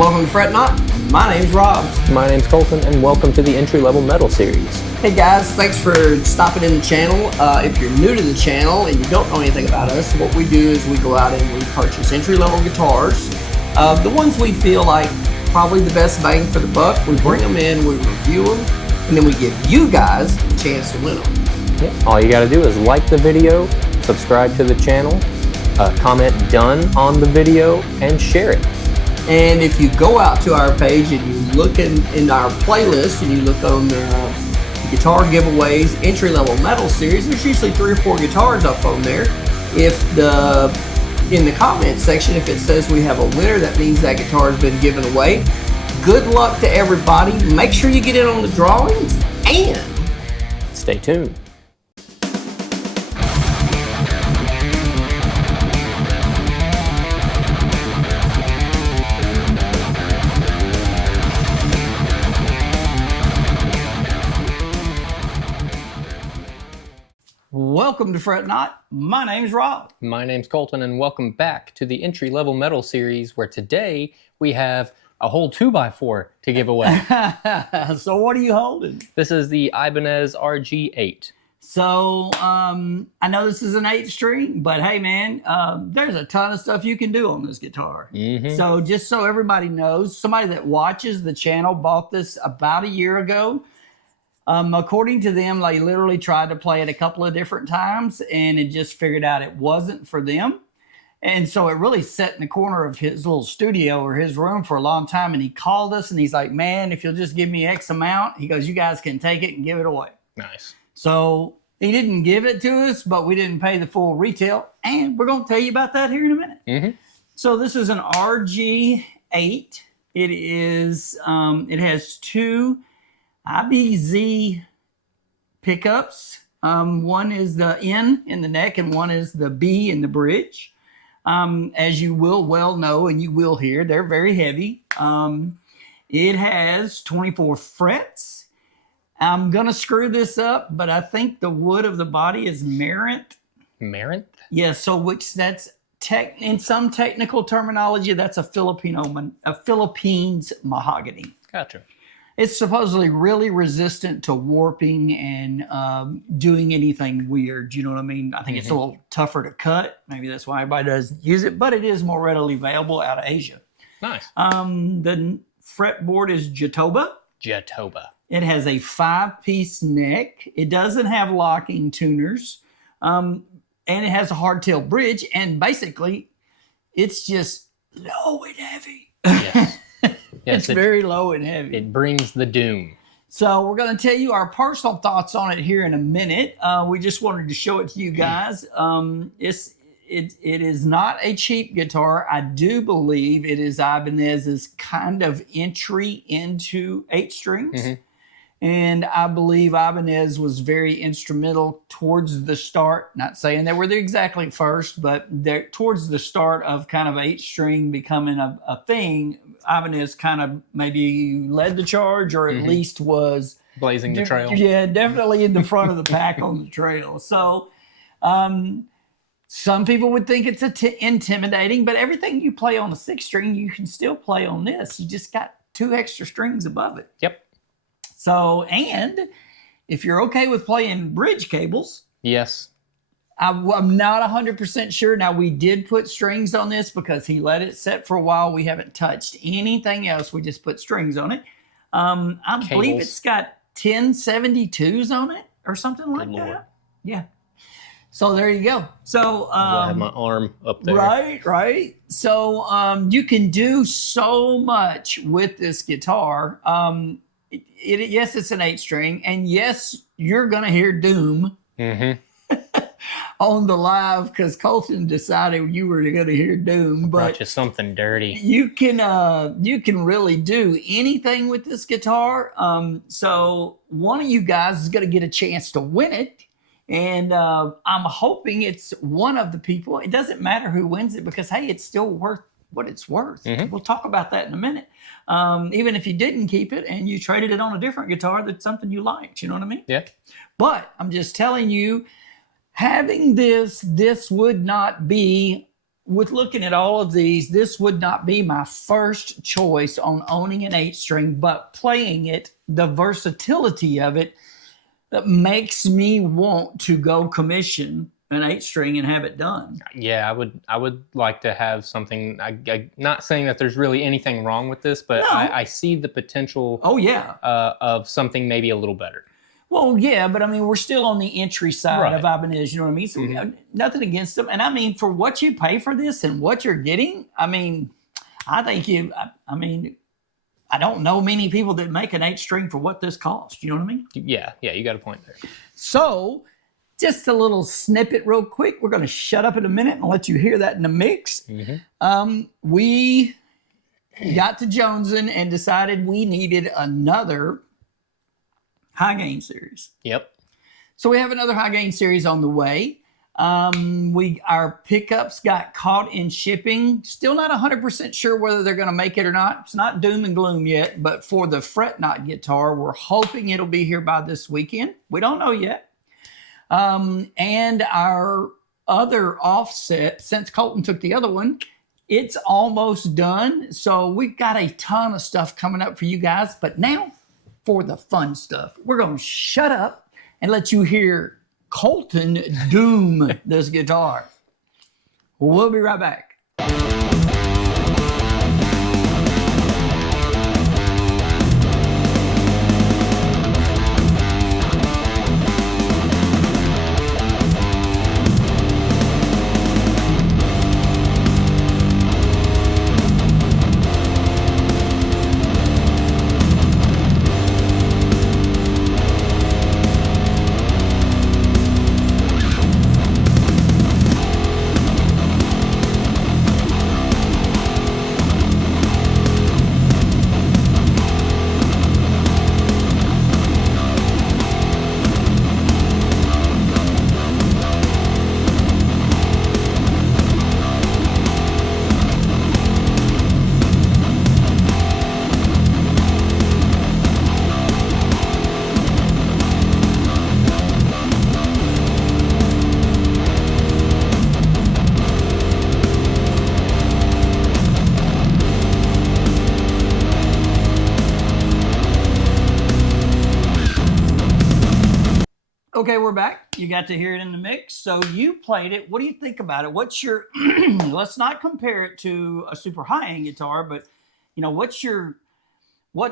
Welcome to Fret Not. My name's Rob. My name's Colton, and welcome to the entry-level metal series. Hey guys, thanks for stopping in the channel. If you're new to the channel and you don't know anything about us, what we do is we go out and we purchase entry-level guitars. The ones we feel like probably the best bang for the buck, we bring them in, we review them, and then we give you guys a chance to win them. Yeah. All you gotta do is like the video, subscribe to the channel, comment done on the video, and share it. And if you go out to our page and you look in our playlist and you look on the guitar giveaways entry-level metal series, there's usually 3 or 4 guitars up on there. If in the comment section, if it says we have a winner, that means that guitar has been given away. Good luck to everybody. Make sure you get in on the drawings and stay tuned. Welcome to Fret Not. My name's Rob. My name's Colton, and welcome back to the entry-level metal series, where today we have a whole 2x4 to give away. So what are you holding? This is the Ibanez RG8. So I know this is an 8-string, but hey man, there's a ton of stuff you can do on this guitar. So just so everybody knows, somebody that watches the channel bought this about a year ago. According to them, they literally tried to play it a couple of different times and it just figured out it wasn't for them. And so it really sat in the corner of his little studio or his room for a long time. And he called us and he's like, man, if you'll just give me X amount, he goes, you guys can take it and give it away. Nice. So he didn't give it to us, but we didn't pay the full retail. And we're going to tell you about that here in a minute. So this is an RG8. It is, it has 2 IBZ pickups. One is the N in the neck and one is the B in the bridge. As you will well know and you will hear, they're very heavy. It has 24 frets. I'm going to screw this up, but I think the wood of the body is Meranti. Meranti? Yeah, so which that's in some technical terminology, that's a Philippines mahogany. Gotcha. It's supposedly really resistant to warping and doing anything weird. You know what I mean? I think it's a little tougher to cut. Maybe that's why everybody doesn't use it, but it is more readily available out of Asia. Nice. The fretboard is Jatoba. Jatoba. It has a 5-piece neck. It doesn't have locking tuners. And it has a hardtail bridge. And basically, it's just low and heavy. Yes. Yes, it's very low and heavy. It brings the doom. So we're going to tell you our personal thoughts on it here in a minute. We just wanted to show it to you guys. It is not a cheap guitar. I do believe it is Ibanez's kind of entry into 8 strings. And I believe Ibanez was very instrumental towards the start. Not saying they were the exactly first, but towards the start of kind of 8-string becoming a thing. Ibanez kind of maybe led the charge, or at least was blazing the trail. Yeah, definitely in the front of the pack on the trail. So some people would think it's intimidating, but everything you play on a 6-string, you can still play on this. You just got 2 extra strings above it. Yep. So, and if you're okay with playing bridge cables. Yes. I'm not 100% sure. Now, we did put strings on this because he let it set for a while. We haven't touched anything else. We just put strings on it. I believe it's got 1072s on it or something like that. Yeah. So there you go. So I have my arm up there. Right. So you can do so much with this guitar. Yes, it's an 8-string, and yes, you're gonna hear doom on the live because Colton decided you were gonna hear doom. But just something dirty. You can really do anything with this guitar. So one of you guys is gonna get a chance to win it, and I'm hoping it's one of the people. It doesn't matter who wins it because hey, it's still worth what it's worth. We'll talk about that in a minute. Even if you didn't keep it and you traded it on a different guitar, that's something you liked, you know what I mean? Yeah. But I'm just telling you, having this would not be with looking at all of these, this would not be my first choice on owning an 8-string, but playing it, the versatility of it, that makes me want to go commission an 8-string and have it done. Yeah, I would like to have something. Not saying that there's really anything wrong with this, but No. I see the potential. Oh yeah. Of something maybe a little better. Well, yeah, but I mean, we're still on the entry side of Ibanez, you know what I mean? So nothing against them. And I mean, for what you pay for this and what you're getting, I mean, I think I don't know many people that make an 8-string for what this costs. You know what I mean? Yeah, you got a point there. So just a little snippet real quick. We're going to shut up in a minute and let you hear that in the mix. We got to jonesing and decided we needed another high gain series. Yep. So we have another high gain series on the way. Our pickups got caught in shipping. Still not 100% sure whether they're going to make it or not. It's not doom and gloom yet, but for the fret knot guitar, we're hoping it'll be here by this weekend. We don't know yet. And our other offset, since Colton took the other one, it's almost done. So we've got a ton of stuff coming up for you guys. But now for the fun stuff, we're going to shut up and let you hear Colton doom this guitar. We'll be right back. Okay, we're back. You got to hear it in the mix. So you played it. What do you think about it? What's your, let's not compare it to a super high-end guitar, but you know, what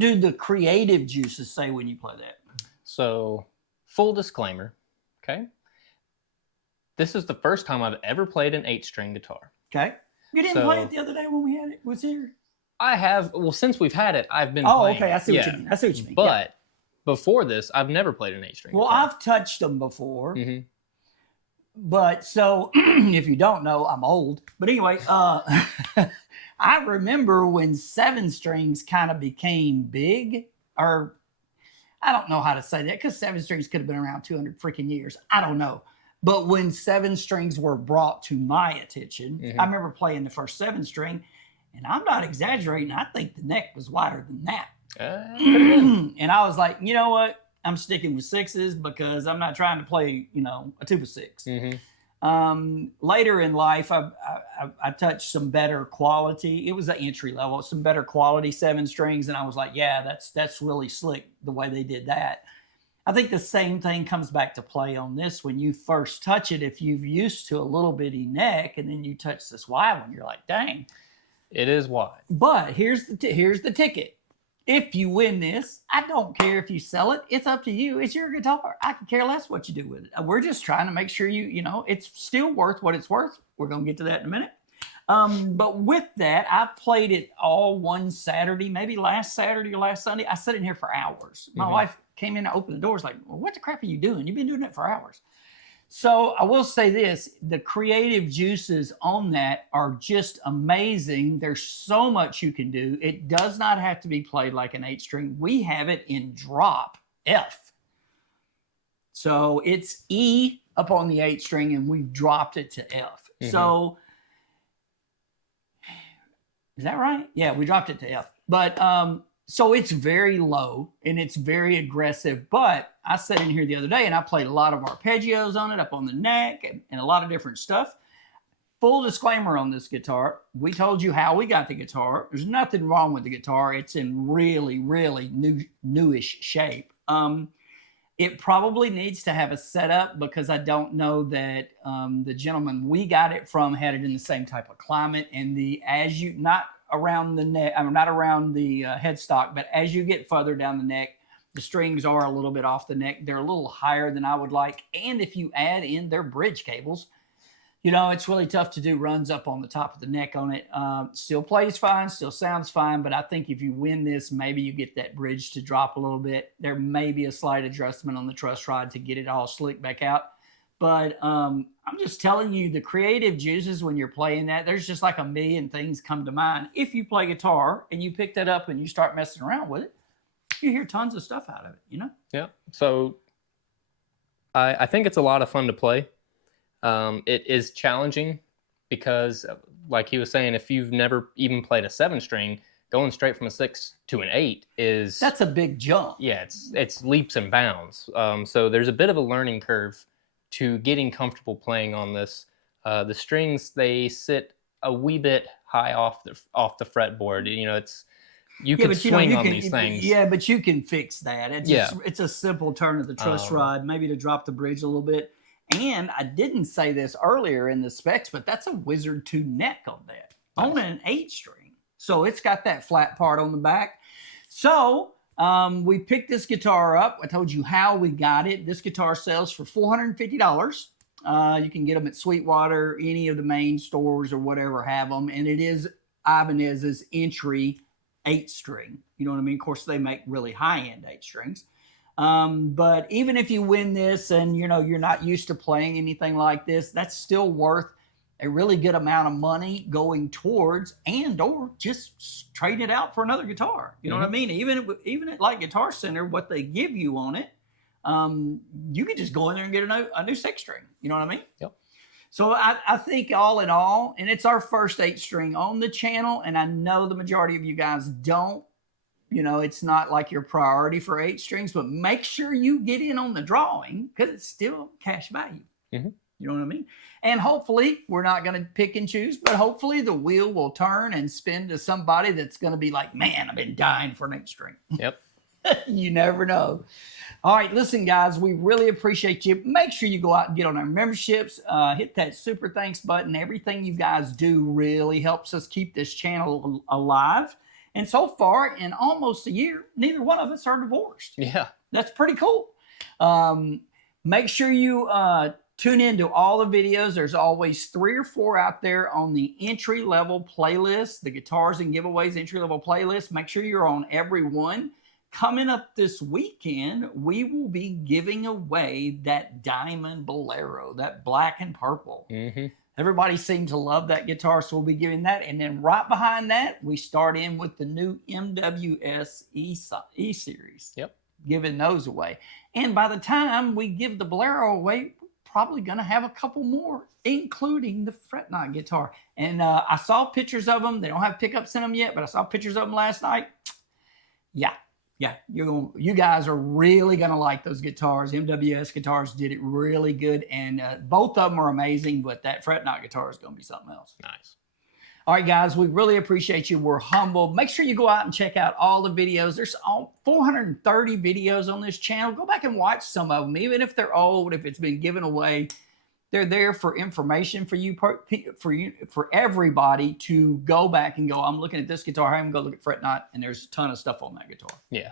do the creative juices say when you play that? So full disclaimer, okay? This is the first time I've ever played an 8-string guitar. Okay. You didn't play it the other day when we had it? Was here? I have, well, since we've had it, I've been playing. Oh, okay. I see what you mean. I see what you mean. But before this, I've never played an 8-string guitar. I've touched them before. But so, if you don't know, I'm old. But anyway, I remember when 7-strings kind of became big, or I don't know how to say that, because 7-strings could have been around 200 freaking years. I don't know. But when 7-strings were brought to my attention, I remember playing the first 7-string, and I'm not exaggerating. I think the neck was wider than that. And I was like, you know what? I'm sticking with 6s because I'm not trying to play, you know, a tuba 6. Later in life, I touched some better quality. It was an entry level, some better quality 7-strings, and I was like, yeah, that's really slick the way they did that. I think the same thing comes back to play on this. When you first touch it, if you're used to a little bitty neck, and then you touch this wide one, you're like, dang, it is wide. But here's the ticket. If you win this, I don't care if you sell it. It's up to you. It's your guitar. I can care less what you do with it. We're just trying to make sure you know, it's still worth what it's worth. We're going to get to that in a minute. But with that, I played it all one Saturday, maybe last Saturday or last Sunday. I sat in here for hours. My wife came in and opened the doors like, well, what the crap are you doing? You've been doing it for hours. So I will say this, the creative juices on that are just amazing. There's so much you can do. It does not have to be played like an 8-string. We have it in drop F. So it's E up on the 8-string, and we've dropped it to F. So is that right? Yeah, we dropped it to F. But so it's very low and it's very aggressive. But I sat in here the other day and I played a lot of arpeggios on it, up on the neck, and a lot of different stuff. full disclaimer on this guitar. We told you how we got the guitar. There's nothing wrong with the guitar. It's in really, really newish shape. It probably needs to have a setup because I don't know that the gentleman we got it from had it in the same type of climate. And not around the neck, not around the headstock, but as you get further down the neck, the strings are a little bit off the neck. They're a little higher than I would like. And if you add in their bridge cables, you know, it's really tough to do runs up on the top of the neck on it. Still plays fine, still sounds fine, but I think if you win this, maybe you get that bridge to drop a little bit. There may be a slight adjustment on the truss rod to get it all slicked back out. But I'm just telling you, the creative juices when you're playing that, there's just like a million things come to mind. If you play guitar and you pick that up and you start messing around with it, you hear tons of stuff out of it, you know? Yeah. So I think it's a lot of fun to play. It is challenging because, like he was saying, if you've never even played a 7-string, going straight from a 6 to an 8 is... That's a big jump. Yeah, it's leaps and bounds. So there's a bit of a learning curve to getting comfortable playing on this. The strings, they sit a wee bit high off the fretboard. You know, you can swing on these things. Yeah, but you can fix that. It's a simple turn of the truss rod, maybe to drop the bridge a little bit. And I didn't say this earlier in the specs, but that's a Wizard 2 neck on that, on an 8-string. So it's got that flat part on the back. So we picked this guitar up. I told you how we got it. This guitar sells for $450. You can get them at Sweetwater, any of the main stores or whatever have them. And it is Ibanez's entry 8-string. You know what I mean? Of course, they make really high-end 8-strings. But even if you win this and, you know, you're not used to playing anything like this, that's still worth a really good amount of money going towards or just trade it out for another guitar. You know what I mean? Even at like Guitar Center, what they give you on it, you can just go in there and get a new 6-string. You know what I mean? Yep. So I think all in all, and it's our first 8-string on the channel, and I know the majority of you guys don't. You know, it's not like your priority for 8-strings, but make sure you get in on the drawing because it's still cash value. You know what I mean? And hopefully, we're not going to pick and choose, but hopefully the wheel will turn and spin to somebody that's going to be like, man, I've been dying for an 8-string. Yep. You never know. All right, listen, guys, we really appreciate you. Make sure you go out and get on our memberships. Hit that super thanks button. Everything you guys do really helps us keep this channel alive. And so far, in almost a year, neither one of us are divorced. Yeah. That's pretty cool. Make sure you tune in to all the videos. There's always 3 or 4 out there on the entry-level playlist, the Guitars and Giveaways entry-level playlist. Make sure you're on every one. Coming up this weekend, we will be giving away that Diamond Bolero, that black and purple. Everybody seemed to love that guitar, so we'll be giving that. And then right behind that, we start in with the new MWS E-Series. Yep. Giving those away. And by the time we give the Bolero away, we're probably going to have a couple more, including the fret knot guitar. And I saw pictures of them. They don't have pickups in them yet, but I saw pictures of them last night. Yeah, you guys are really going to like those guitars. MWS guitars did it really good, and both of them are amazing, but that fret knot guitar is going to be something else. Nice. All right, guys, we really appreciate you. We're humbled. Make sure you go out and check out all the videos. There's 430 videos on this channel. Go back and watch some of them, even if they're old, if it's been given away. They're there for information for you, for everybody to go back and go, I'm looking at this guitar. I'm going to go look at fret knot, and there's a ton of stuff on that guitar. Yeah.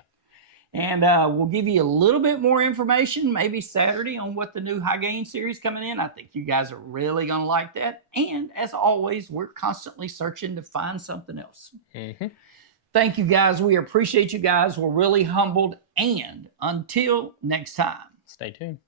And we'll give you a little bit more information, maybe Saturday, on what the new high gain series coming in. I think you guys are really going to like that. And as always, we're constantly searching to find something else. Thank you, guys. We appreciate you guys. We're really humbled. And until next time, stay tuned.